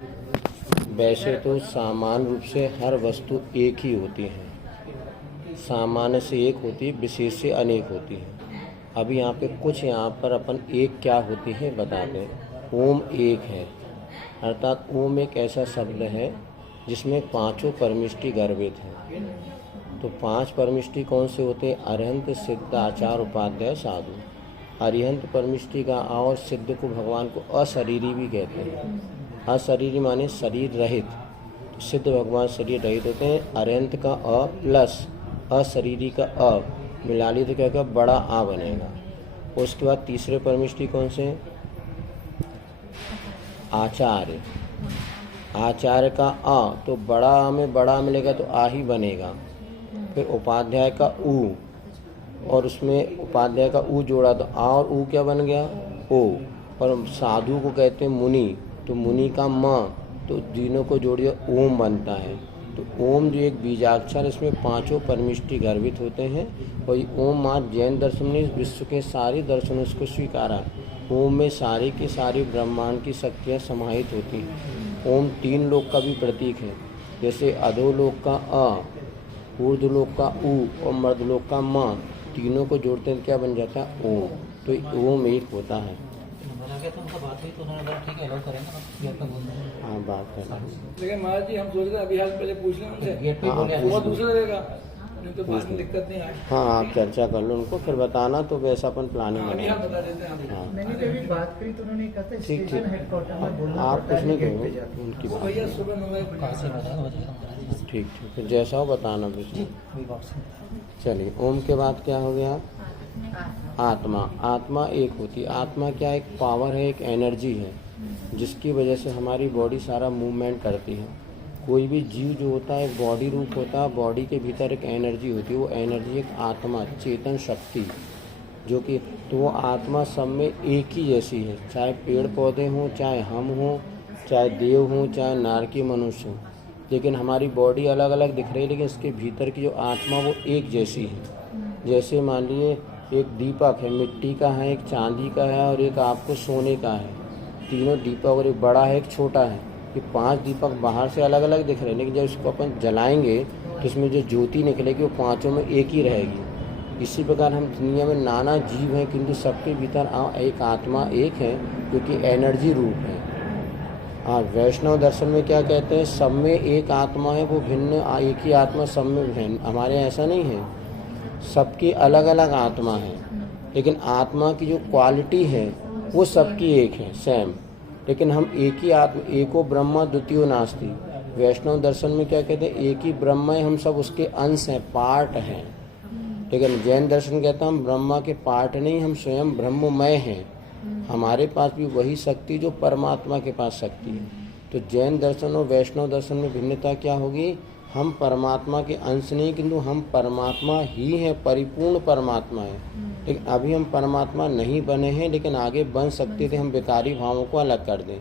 वैसे तो सामान्य रूप से हर वस्तु एक ही होती है, सामान्य से एक होती है, विशेष से अनेक होती है। अभी यहाँ पे कुछ यहाँ पर अपन एक क्या होती है बता दें। ओम एक है, अर्थात ओम एक ऐसा शब्द है जिसमें पांचों परमिष्टि गर्भित हैं। तो पांच परमिष्टि कौन से होते हैं? अरिहंत, सिद्ध, आचार, उपाध्याय, साधु। अरिहंत परमिष्टि का और सिद्ध को भगवान को अशरीरी भी कहते हैं। अशरीरी माने शरीर रहित, तो सिद्ध भगवान शरीर रहित होते हैं। अरिहंत का अ प्लस अशरीरी का अ मिला ली तो क्या क्या बड़ा आ बनेगा। उसके बाद तीसरे परमिष्टि कौन से? आचार्य। आचार्य का आ तो बड़ा आ में बड़ा मिलेगा तो आ ही बनेगा। फिर उपाध्याय का ऊ, और उसमें उपाध्याय का ऊ जोड़ा तो आ और ऊ क्या बन गया? ओ। और साधु को कहते हैं मुनि, तो मुनि का म, तो तीनों को जोड़िए ओम बनता है। तो ओम जो एक बीजाक्षर, इसमें पांचों परमिष्टि गर्भित होते हैं। और ये ओम मात्र जैन दर्शन ने विश्व के सारे दर्शनों को स्वीकारा। ओम में सारी की सारी ब्रह्मांड की शक्तियाँ समाहित होती हैं। ओम तीन लोक का भी प्रतीक है, जैसे अधोलोक का अ, ऊर्ध्वलोक का ऊ और मर्दलोक का म, तीनों को जोड़ते हैं क्या बन जाता है? ओम। तो ओम एक होता है। हाँ बात कर रहे हैं। लेकिन महाराज जी हम सोच रहे अभी हाल पहले पूछ लें उनसे, वो दूसरा रहेगा तो बाद में दिक्कत नहीं आएगी। हाँ आप चर्चा कर लो उनको, फिर बताना तो वैसा अपन प्लानिंग अभी हम बनाएंगे। बता देते हैं। हाँ मैंने जब भी बात करी तो उन्होंने कहा था ठीक स्टेशन ठीक, हेडक्वार्टर में बोलना आप पड़ता कुछ है, नहीं गेट पे कहोगे जाके। उनकी वो बात। भैया सुबह 9 बजे ठीक ठीक, फिर जैसा हो बताना फिर। चलिए, ओम के बाद क्या हो गया? आत्मा। आत्मा एक होती है। आत्मा क्या? एक पावर है, एक एनर्जी है, जिसकी वजह से हमारी बॉडी सारा मूवमेंट करती है। कोई भी जीव जो होता है एक बॉडी रूप होता है, बॉडी के भीतर एक एनर्जी होती है। वो एनर्जी एक आत्मा, चेतन शक्ति, जो कि तो वो आत्मा सब में एक ही जैसी है। चाहे पेड़ पौधे हों, चाहे हम हों, चाहे देव हों, चाहे नारकी मनुष्य हों, लेकिन हमारी बॉडी अलग अलग दिख रही है, लेकिन इसके भीतर की जो आत्मा वो एक जैसी है। जैसे मान लीजिए एक दीपक है, मिट्टी का है, एक चांदी का है और एक आपको सोने का है। तीनों दीपक, और एक बड़ा है एक छोटा है। ये पांच दीपक बाहर से अलग अलग दिख रहे हैं, लेकिन जब इसको अपन जलाएंगे तो इसमें जो ज्योति निकलेगी वो पांचों में एक ही रहेगी। इसी प्रकार हम दुनिया में नाना जीव हैं, किंतु सबके भीतर एक आत्मा एक है, जो कि एनर्जी रूप है। हाँ, वैष्णव दर्शन में क्या कहते हैं? सब में एक आत्मा है, वो भिन्न एक ही आत्मा सब में भिन्न। हमारे ऐसा नहीं है, सबकी अलग अलग आत्मा है, लेकिन आत्मा की जो क्वालिटी है वो सबकी एक है, सेम। लेकिन हम एक ही आत्मा, एको ब्रह्मा द्वितीयो नास्ति। वैष्णव दर्शन में क्या कहते हैं? एक ही ब्रह्म है, हम सब उसके अंश हैं, पार्ट हैं। लेकिन जैन दर्शन कहता है हम ब्रह्मा के पार्ट नहीं, हम स्वयं ब्रह्ममय हैं। हमारे पास भी वही शक्ति जो परमात्मा के पास शक्ति है। तो जैन दर्शन और वैष्णव दर्शन में भिन्नता क्या होगी? हम परमात्मा के अंश नहीं, किंतु हम परमात्मा ही हैं, परिपूर्ण परमात्मा है। लेकिन अभी हम परमात्मा नहीं बने हैं, लेकिन आगे बन सकते थे, हम विकारी भावों को अलग कर दें।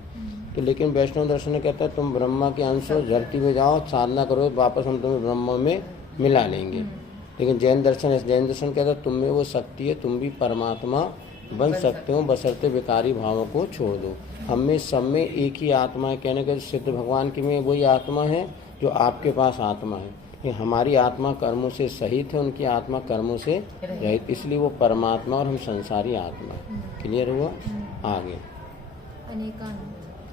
तो लेकिन वैष्णव दर्शन में कहता है तुम ब्रह्मा के अंश हो, धरती में जाओ, साधना करो, वापस हम तुम्हें ब्रह्मा में मिला लेंगे। लेकिन जैन दर्शन कहता है तुम में वो शक्ति है, तुम भी परमात्मा बन सकते हो, बशर्ते विकारी भावों को छोड़ दो। हम में सब में एक ही आत्मा है। कहने के सिद्ध भगवान की में वही आत्मा है जो आपके पास आत्मा है। कि हमारी आत्मा कर्मों से सहित है, उनकी आत्मा कर्मों से रहित, इसलिए वो परमात्मा और हम संसारी आत्मा है। क्लियर हुआ? आगे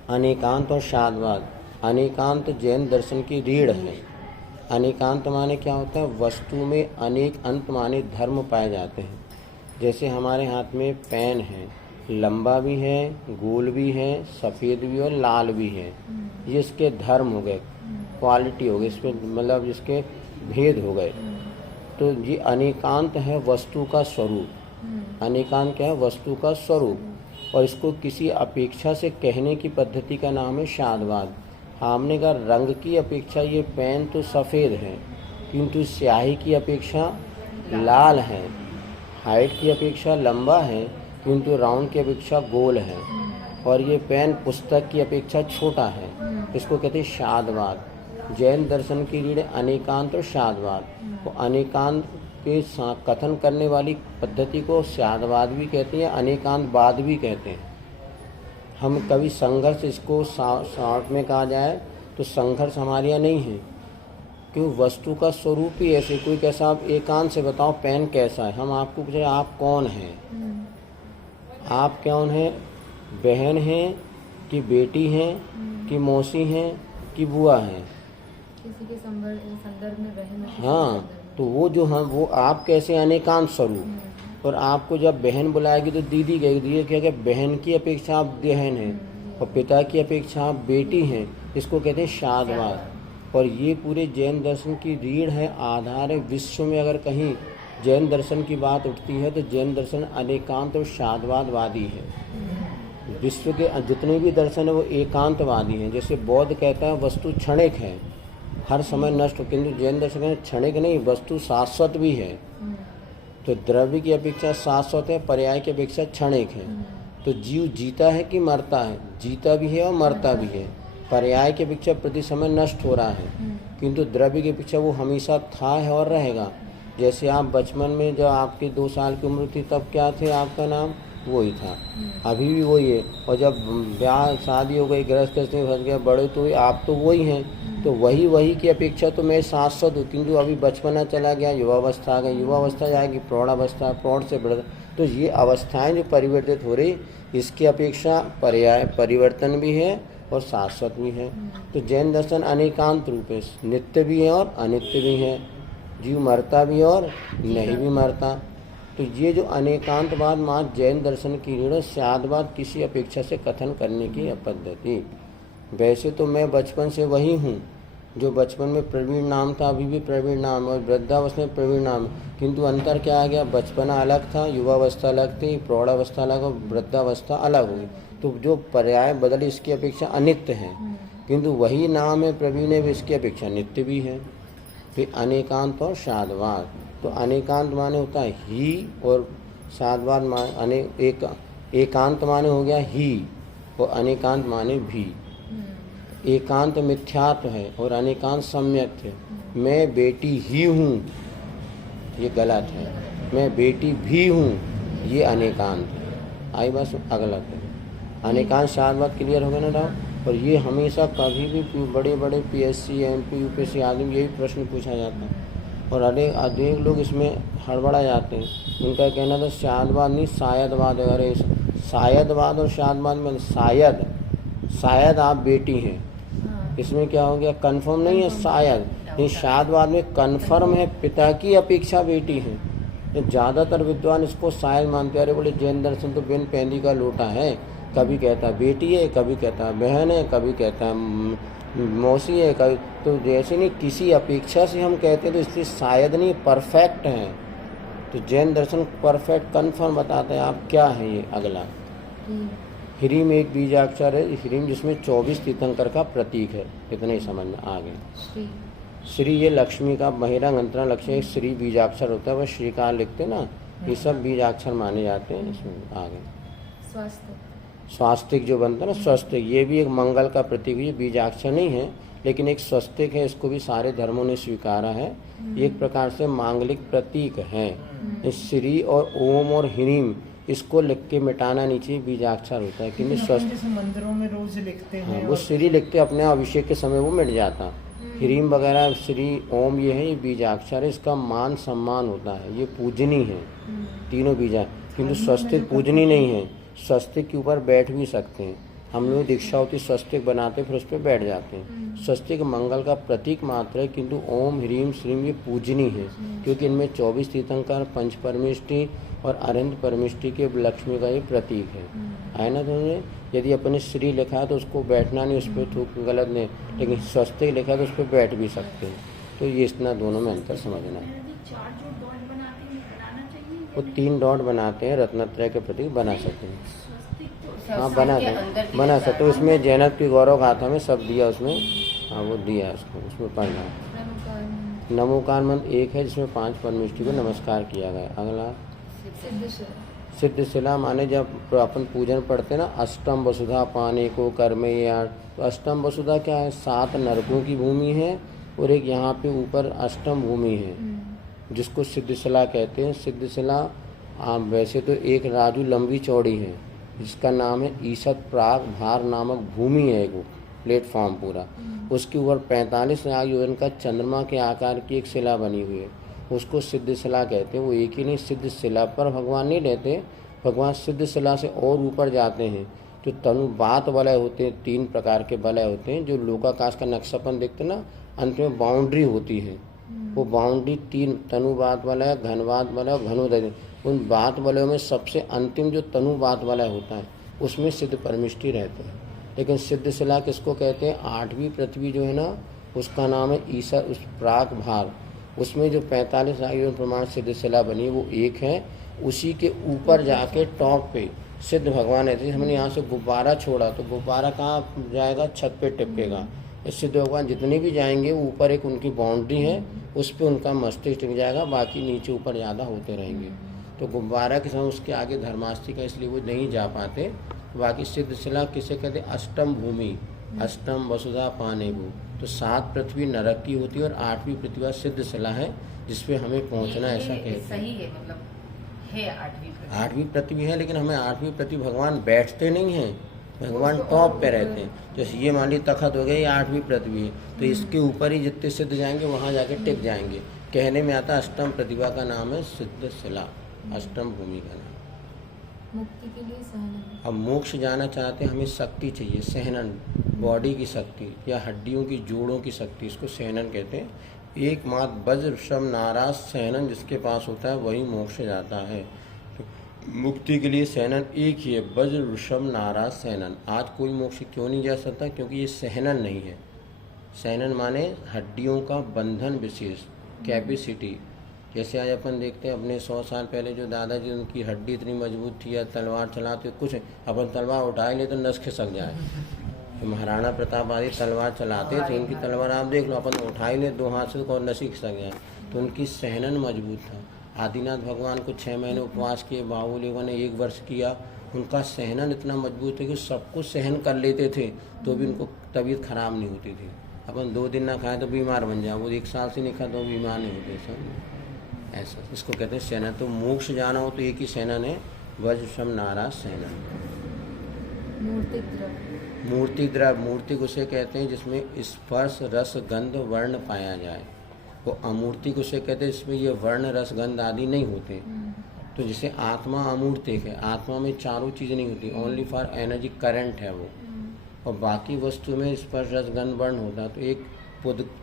अनेकांत और शादवाद। अनेकांत जैन दर्शन की रीढ़ है। अनेकांत माने क्या होता है? वस्तु में अनेक अंत माने धर्म पाए जाते हैं। जैसे हमारे हाथ में पेन है, लंबा भी है, गोल भी है, सफ़ेद भी और लाल भी है। ये इसके धर्म हो गए, क्वालिटी हो गई, इसमें मतलब इसके भेद हो गए। तो ये अनेकांत है वस्तु का स्वरूप। अनेकांत क्या है? वस्तु का स्वरूप। और इसको किसी अपेक्षा से कहने की पद्धति का नाम है शादवाद। हमने का रंग की अपेक्षा ये पेन तो सफ़ेद है, किंतु स्याही की अपेक्षा लाल है। हाइट की अपेक्षा लंबा है, किंतु राउंड की अपेक्षा गोल है। और ये पेन पुस्तक की अपेक्षा छोटा है। इसको कहते हैं शादवाद। जैन दर्शन की रीढ़ अनेकांत और शादवाद। तो अनेकांत के कथन करने वाली पद्धति को शादवाद भी कहते हैं, अनेकांतवाद भी कहते हैं। हम कभी संघर्ष, इसको शॉर्ट में कहा जाए तो संघर्ष हमारे यहाँ नहीं है, क्यों? वस्तु का स्वरूप ही ऐसे। कोई कैसा, आप एकांत से बताओ पेन कैसा है, हम आपको पूछे आप कौन हैं, आप कौन हैं? बहन हैं कि बेटी हैं कि मौसी हैं कि बुआ हैं? किसी के संदर्भ में बहन है, हाँ, तो वो जो हम, वो आप कैसे अनेकांत स्वरूप। और आपको जब बहन बुलाएगी तो दीदी कहेगी, क्या क्या, बहन की अपेक्षा आप बहन हैं और पिता की अपेक्षा आप बेटी हैं, इसको कहते हैं शादवाद। और ये पूरे जैन दर्शन की रीढ़ है, आधार है। विश्व में अगर कहीं जैन दर्शन की बात उठती है तो जैन दर्शन अनेकांत और शादवादवादी है। विश्व के जितने भी दर्शन है वो एकांतवादी हैं। जैसे बौद्ध कहता है वस्तु क्षणिक है, हर समय नष्ट, किंतु जैन दर्शन है क्षणिक नहीं, वस्तु शाश्वत भी है। तो द्रव्य की अपेक्षा शाश्वत है, पर्याय की अपेक्षा क्षणिक है। तो जीव जीता है कि मरता है? जीता भी है और मरता भी है। पर्याय की अपेक्षा प्रति समय नष्ट हो रहा है, किंतु द्रव्य की अपेक्षा वो हमेशा था है और रहेगा। जैसे आप बचपन में जब आपकी 2 साल की उम्र थी तब क्या थे, आपका नाम वही था, अभी भी वही है। और जब ब्याह शादी हो गई, गृहस्थ में फंस गए, बड़े तो आप तो वही हैं। तो वही की अपेक्षा तो मैं शाश्वत हूँ, किंतु अभी बचपना चला गया, युवावस्था आ गई, युवावस्था जाएगी प्रौढ़ावस्था, प्रौढ़ से बढ़, तो ये अवस्थाएं जो परिवर्तित हो रही, इसकी अपेक्षा पर्याय परिवर्तन भी है और शाश्वत भी है। तो जैन दर्शन अनेकांत रूप है, नित्य भी है और अनित्य भी है, जीव मरता भी और नहीं भी मरता। तो ये जो अनेकांतवाद मात्र जैन दर्शन की रीढ़, शादवाद किसी अपेक्षा से कथन करने की पद्धति। वैसे तो मैं बचपन से वही हूँ, जो बचपन में प्रवीण नाम था अभी भी प्रवीण नाम, और वृद्धावस्था में प्रवीण नाम, किंतु अंतर क्या आ गया, बचपना अलग था, युवावस्था अलग थी, प्रौढ़ावस्था अलग और वृद्धावस्था अलग हुई। तो जो पर्याय बदले इसकी अपेक्षा अनित्य है, किंतु वही नाम है प्रवीण है, इसकी अपेक्षा नित्य भी है। फिर अनेकांत और शादवाद, तो अनेकांत माने होता है ही, और शादवाद माने एकांत माने हो गया ही, और अनेकांत माने भी। एकांत मिथ्यात्व है और अनेकांत सम्यक है। मैं बेटी ही हूँ, ये गलत है, मैं बेटी भी हूँ, ये अनेकांत है। आई बस अगला है अनेकांत शादवाद, क्लियर हो गया ना डाउट। और ये हमेशा कभी भी बड़े बड़े पीएससी एमपी यूपीएससी आदमी यही प्रश्न पूछा जाता है, और अनेक लोग इसमें हड़बड़ा जाते हैं। उनका कहना था शादवाद नहीं शायदवाद है। अरे शायदवाद और शादवाद में शायद आप बेटी हैं, इसमें क्या हो गया, कंफर्म नहीं है शायद, नहीं शादवाद में कंफर्म है, पिता की अपेक्षा बेटी है। ज़्यादातर विद्वान इसको शायद मानते हैं। अरे बोले जैन दर्शन तो बिन पैंदी का लोटा है, कभी कहता है बेटी है, कभी कहता है बहन है, कभी कहता है मौसी है, कभी, तो जैसे नहीं किसी अपेक्षा से हम कहते हैं तो इसलिए शायद नहीं, परफेक्ट है। तो जैन दर्शन परफेक्ट कन्फर्म बताता है। आप क्या है ये अगला, ह्रीम एक बीजाक्षर है, ह्रीम जिसमें 24 तीर्थंकर का प्रतीक है, इतने ही समझ में आ गए। श्री ये लक्ष्मी का बहिरंग अंतरण लक्ष्मी, श्री बीजाक्षर होता है, वह श्रीकार लिखते ना, ये सब बीजाक्षर माने जाते हैं। इसमें आ गए स्वास्तिक जो बनता है ना, स्वस्तिक, ये भी एक मंगल का प्रतीक है, बीजाक्षर नहीं है लेकिन एक स्वस्तिक है, इसको भी सारे धर्मों ने स्वीकारा है, एक प्रकार से मांगलिक प्रतीक है। श्री और ओम और ह्रीम इसको लिख के मिटाना नहीं चाहिए, बीजाक्षर होता है, क्योंकि जैसे मंदिरों में रोज लिखते हैं। हाँ, वो श्री लिखते अपने अभिषेक के समय वो मिट जाता। ह्रीम वगैरह श्री ओम ये है, ये बीजाक्षर है, इसका मान सम्मान होता है, ये पूजनी है तीनों बीजा, किंतु स्वस्तिक पूजनी नहीं है। स्वस्तिक के ऊपर बैठ भी सकते हैं, हम लोग दीक्षा होती स्वस्तिक बनाते फिर उस पर बैठ जाते हैं। स्वस्तिक मंगल का प्रतीक मात्र है, किंतु ओम ह्रीम श्रीम ये पूजनी है, क्योंकि इनमें 24 तीर्थंकर, पंच परमेष्टि और अरिंद परमेष्टि के लक्ष्मी का ये प्रतीक है ना। तो यदि अपने श्री लिखा है तो उसको बैठना नहीं, उस पर थूक गलत नहीं, लेकिन स्वस्तिक लिखा है तो उस पर बैठ भी सकते हैं। तो ये इतना दोनों में अंतर समझना है। वो 3 डॉट बनाते हैं, रत्नत्रय के प्रतीक बना सकते हैं। हाँ बना सकते हो। उसमें जैनत की गौरव गाथा में सब दिया उसमें, हाँ वो दिया उसको, उसमें पढ़ना। नमोकार मंत्र एक है जिसमें 5 परमेष्टि को नमस्कार किया गया। अगला सिद्धशिला माने जब अपन पूजन पढ़ते ना, अष्टम वसुधा पाने को कर्मे या, तो अष्टम वसुधा क्या है, 7 नरकों की भूमि है और एक यहाँ पे ऊपर अष्टम भूमि है जिसको सिद्धशिला कहते हैं। सिद्धशिला वैसे तो एक राजू लंबी चौड़ी है, जिसका नाम है ईसत प्राग भार नामक भूमि है, एक प्लेटफॉर्म पूरा, उसके ऊपर 45 आयोजन का चंद्रमा के आकार की एक शिला बनी हुई है, उसको सिद्ध शिला कहते हैं। वो एक ही नहीं, सिद्ध शिला पर भगवान नहीं रहते, भगवान सिद्ध शिला से और ऊपर जाते हैं। जो तनुबात वलय होते हैं, 3 प्रकार के वलय होते हैं, जो लोकाकाश का नक्शापन देखते ना, अंत में बाउंड्री होती है, वो बाउंड्री 3 तनुबात वलय, घनबात वलय और घनोदय। उन बात वलयों में सबसे अंतिम जो तनुबात वलय होता है उसमें सिद्ध परमिष्टि रहते हैं। लेकिन सिद्ध शिला किसको कहते हैं? 8वीं पृथ्वी जो है ना, उसका नाम है ईसा उस प्राक भार, उसमें जो 45 आयोजन प्रमाण सिद्ध शिला बनी वो एक है। उसी के ऊपर जाके टॉप पे सिद्ध भगवान है। हमने यहाँ से गुब्बारा छोड़ा तो गुब्बारा कहाँ जाएगा? छत पे टिपकेगा। सिद्ध भगवान जितने भी जाएंगे ऊपर एक उनकी बाउंड्री है, उस पर उनका मस्तिष्क टिक जाएगा, बाकी नीचे ऊपर ज़्यादा होते रहेंगे। तो गुब्बारा के समय उसके आगे धर्मास्तिका, इसलिए वो नहीं जा पाते। बाकी सिद्ध शिला किसे कहते? अष्टम भूमि, अष्टम वसुधा पानेभू। तो 7 पृथ्वी नरक की होती है और 8वीं पृथ्वी सिद्ध शिला है, जिसपे हमें पहुंचना, ऐसा कहते हैं। सही है, मतलब है 8वीं पृथ्वी है, लेकिन हमें 8वीं पृथ्वी भगवान बैठते नहीं हैं, भगवान टॉप पे रहते हैं। जैसे ये मान ली तखत हो गया, ये 8वीं पृथ्वी है, तो इसके ऊपर ही जितने सिद्ध जाएंगे वहाँ जाके टिक जाएंगे। कहने में आता अष्टम प्रतिभा का नाम है सिद्ध शिला, अष्टम भूमि का नाम। मुक्ति के लिए सहनन। अब मोक्ष जाना चाहते हैं, हमें शक्ति चाहिए, सहनन, बॉडी की शक्ति या हड्डियों की जोड़ों की शक्ति, इसको सहनन कहते हैं। एकमात्र वज्र श्रम नाराज सहनन जिसके पास होता है वही मोक्ष जाता है। तो मुक्ति के लिए सहनन एक ही है, वज्र ऋषभ नाराज सहनन। आज कोई मोक्ष क्यों नहीं जा सकता? क्योंकि ये सहनन नहीं है। सहनन माने हड्डियों का बंधन विशेष, कैपेसिटी। जैसे आज अपन देखते हैं अपने 100 साल पहले जो दादाजी, उनकी हड्डी इतनी मजबूत थी, या तलवार चलाते कुछ अपन तलवार उठाए ले तो नस खिसक जाए। तो महाराणा प्रताप आदि तलवार चलाते थे, उनकी तलवार आप देख लो, अपन उठाए ले 2 हाथ से और नसी खिसक जाए। तो उनकी सहनन मजबूत था। आदिनाथ भगवान को 6 महीने उपवास किए, बाहुलेवा ने 1 वर्ष किया। उनका सहनन इतना मजबूत है कि सब कुछ सहन कर लेते थे, तो भी उनको तबीयत खराब नहीं होती थी। अपन 2 दिन ना खाए तो बीमार बन जाए, वो 1 साल से नहीं खा तो बीमार नहीं होते सब। ऐसा इसको कहते हैं सेना। तो मोक्ष जाना हो तो एक ही सेनन है, वज्र श्रम नाराज सेनन। मूर्तिक द्रव्य। मूर्ति द्रव्य, मूर्ति उसे कहते हैं जिसमें स्पर्श रस गंध वर्ण पाया जाए। वो अमूर्तिक उसे कहते हैं जिसमें ये वर्ण रस गंध आदि नहीं होते। तो जैसे आत्मा अमूर्तिक है, आत्मा में चारों चीज़ें नहीं होती, ओनली फॉर एनर्जी करंट है वो। और बाकी वस्तु में स्पर्श रस गंध वर्ण होता। तो एक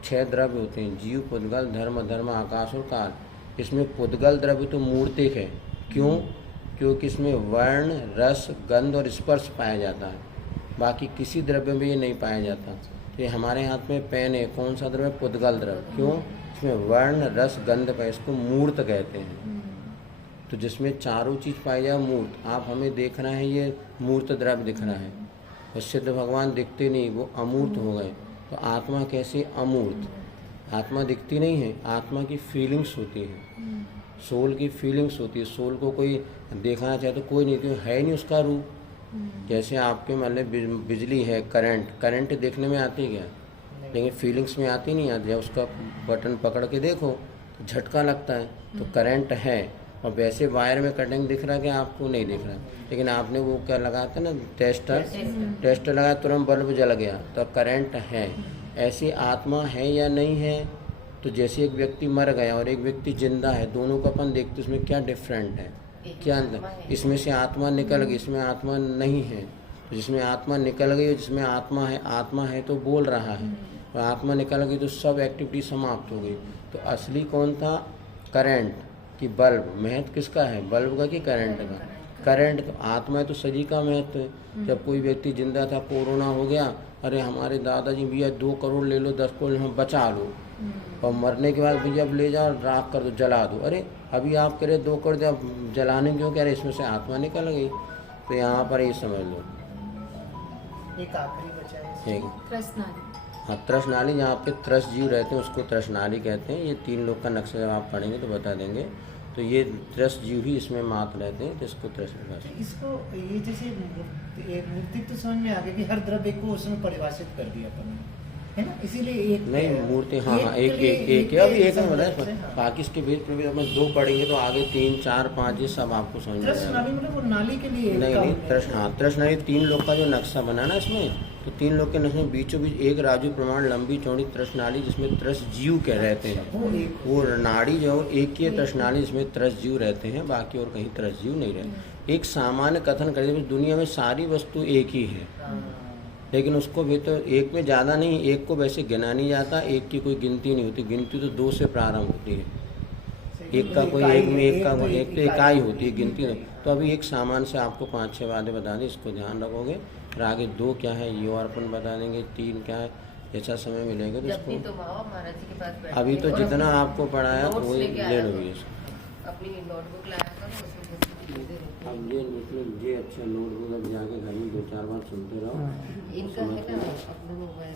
6 द्रव्य होते हैं, जीव, पुद्गल, धर्म, धर्म, आकाश और काल। इसमें पुद्गल द्रव्य तो मूर्तिक है। क्यों? क्योंकि इसमें वर्ण रस गंध और स्पर्श पाया जाता है, बाकी किसी द्रव्य में ये नहीं पाया जाता। तो ये हमारे हाथ में पेन है, कौन सा द्रव्य? पुद्गल द्रव्य। क्यों? इसमें वर्ण रस गंध पाए, इसको मूर्त कहते हैं। तो जिसमें चारों चीज़ पाई जाए मूर्त। आप हमें देख रहे हैं, ये मूर्त द्रव्य दिख रहा है, और सिद्ध भगवान दिखते नहीं, वो अमूर्त हो गए। तो आत्मा कैसे? अमूर्त। आत्मा दिखती नहीं है, आत्मा की फीलिंग्स होती है, सोल की फीलिंग्स होती है। सोल को कोई देखना चाहे तो कोई नहीं, क्यों? है नहीं उसका रूप। जैसे आपके मान लो बिजली है, करंट देखने में आती है क्या? लेकिन फीलिंग्स में आती नहीं आती है। उसका बटन पकड़ के देखो तो झटका लगता है, तो करंट है। और वैसे वायर में कटिंग दिख रहा है कि आपको नहीं दिख रहा, लेकिन आपने वो क्या लगाया था ना, टेस्टर लगाया, तुरंत बल्ब जल गया, तो करंट है। ऐसी आत्मा है या नहीं है? तो जैसे एक व्यक्ति मर गया और एक व्यक्ति जिंदा है, दोनों को अपन देखते उसमें क्या डिफरेंट है, क्या अंतर? इसमें से आत्मा निकल गई, इसमें आत्मा नहीं है। तो जिसमें आत्मा निकल गई और जिसमें आत्मा है तो बोल रहा है, और आत्मा निकल गई तो सब एक्टिविटी समाप्त हो गई। तो असली कौन था? करंट कि बल्ब। महत्व किसका है? बल्ब का कि करंट का? करंट। तो आत्मा तो सजी का महत्व है। जब कोई व्यक्ति जिंदा था, कोरोना हो गया, अरे हमारे दादाजी भैया 2 करोड़ ले लो, 10 करोड़ हम बचा लो, और मरने के बाद भैया अब ले जाओ, राख कर दो, जला दो। अरे अभी आप कह रहे 2 करोड़ जलाने क्यों कह रहे? इसमें से आत्मा निकल गई। तो यहाँ पर ये समझ लो। एक आखिरी बचा है, त्रसनाली। हाँ, त्रसनाली, जहाँ पे त्रस जीव रहते हैं उसको त्रसनाली कहते हैं। ये 3 लोग का नक्शा जब आप पढ़ेंगे तो बता देंगे। तो ये त्रस जीव ही इसमें मात रहते हैं, जिसको त्रसनाली। इसको ये जैसे मूर्ति तो समझ में आ गया कि हर द्रव्य को उसमें परिभाषित कर दिया अपन ने। है ना, इसीलिए एक नहीं मूर्ति हाँ हाँ एक अभी एक में बताया बाकी इसके भेद प्रभेद अपने 2 पढ़ेंगे तो आगे 3 4 5 ये सब आपको समझ में तृष्ण आएगा। नाली मतलब वो नाली के लिए नहीं काम नहीं है। तृष्ण हाँ तृष्ण नाली 3 लोग का जो नक्शा बना ना इसमें, तो 3 लोग के नक्शे में बीचों बीच एक राजू प्रमाण लंबी चौड़ी तृष्ण नाली जिसमें तृष जीव के रहते हैं। वो एक वो नाड़ी जो एक ही तृष्ण नाली जिसमें तृष जीव रहते हैं, बाकी और कहीं तृष जीव नहीं रहते। एक सामान्य कथन करें दुनिया में सारी वस्तु एक ही है, लेकिन उसको भी तो एक में ज़्यादा नहीं, एक को वैसे गिना नहीं जाता, एक की कोई गिनती नहीं होती, गिनती तो 2 से प्रारंभ होती है। एक का कोई एक में एक का कोई एक तो इकाई होती है, गिनती नहीं। तो अभी एक सामान से आपको 5-6 बातें बता दी, इसको ध्यान रखोगे। फिर आगे 2 क्या है ये और अपन बता देंगे, 3 क्या है, जैसा समय मिलेगा तो जब भी इसको तुम आओ महाराज जी के पास बैठो। अभी तो और जितना अपनी आपको पढ़ाया नोट्स वही लेके ले आया लो करो। ये। अपनी नोटबुक लाया करो, उसमें कुछ चीजें रहती हैं। अब ये मतलब ये अच्छा नोटबुक अब जाके घर में 2-4 बार सुनते रहो। इनका है ना अपने मोबाइल